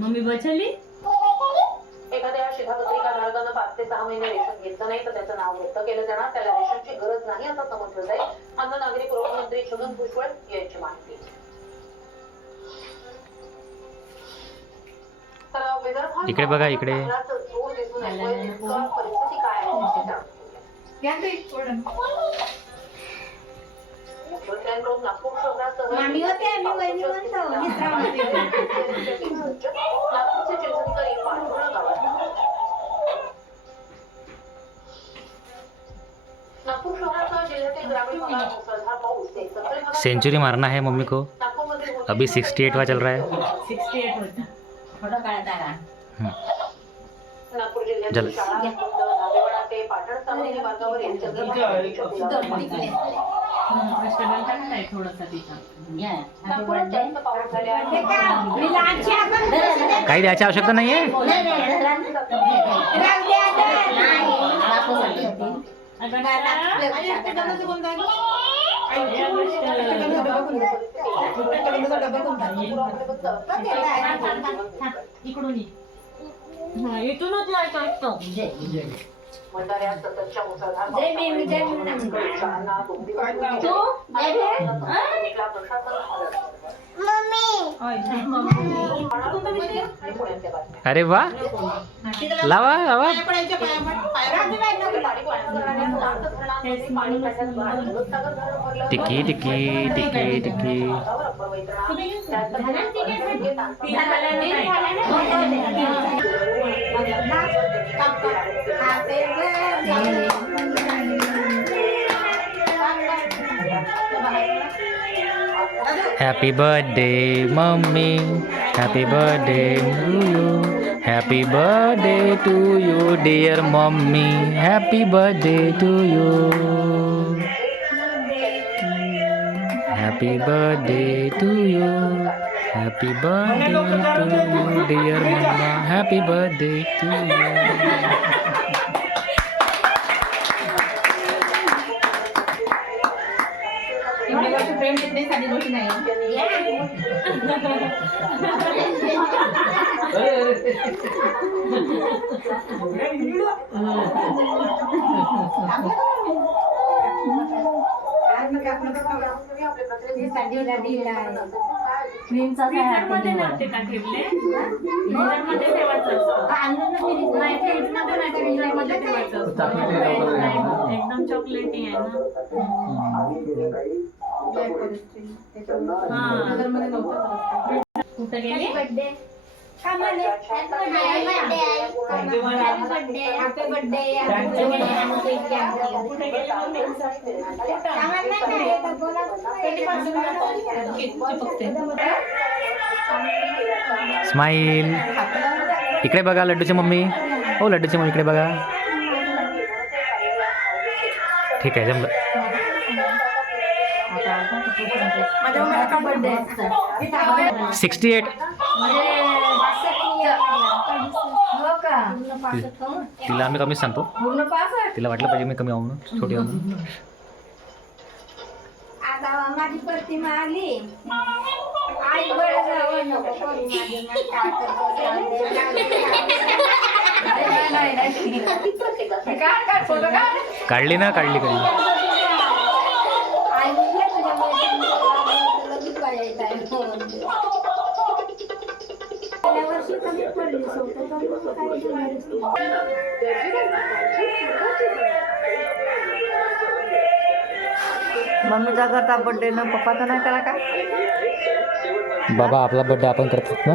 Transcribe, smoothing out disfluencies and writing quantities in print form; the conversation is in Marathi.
मम्मी बचली. एखाद्या शिधापत्रिका धारकानं 5 ते 6 महिने रेशन घेतलं नाही तर त्याचं नाव रद्द केलं जाणार. त्याला रेशनची गरज नाही असं समजलं जाईल. अन्न नागरी पुरवठा मंत्री छगन भुजबळ यांची माहिती. इकडे बघा, इकडे परिस्थिती काय आहे नागपूर शहरासह नागपूरचे चिंचणीकर पांढुरा गावात नागपूर शहरासह जिल्ह्यातील ग्रामीण भागात मुसळधार पाऊस. सेंचुरी मारना है मम्मी को. अभी 68वां चल रहा है. 68 होता. थोडा काळात आला. नागपूर जिल्ह्यातील शाळा धाबेवाडा ते पाटण सावंगी मार्गावर काही द्यायची आवश्यकता नाहीये. इकडून इथूनच जायचं असतं. मंदाऱ्यात सततच्या मुसळधार अरे वा, लावा लावा. टिकी टिकी टिकी टिकी. Happy birthday, mommy. Happy birthday to you. Happy birthday to you, dear mommy. Happy birthday to you. Happy birthday to you. Happy birthday to you, dear mama. Happy birthday to you. प्रेम कितने सारी गोष्टी नाही. एकदम चॉकलेटी आहे ना. कुठे गेली. स्माइल. इकडे बघा लड्डूची मम्मी. हो लड्डूची मम्मी इकडे बघा. ठीक आहे जमलं. 68. तिला आम्ही कमीच सांगतो. तिला वाटलं पाहिजे मी कमी आहो म्हणून, छोटी आहो म्हणून. आता माझी प्रतिमा आली. आई काढली ना, काढली काढली. मम्मीचा करता बर्थडे ना, पप्पाचा नाही करा का. बाबा आपला बर्थडे आपण करतात ना.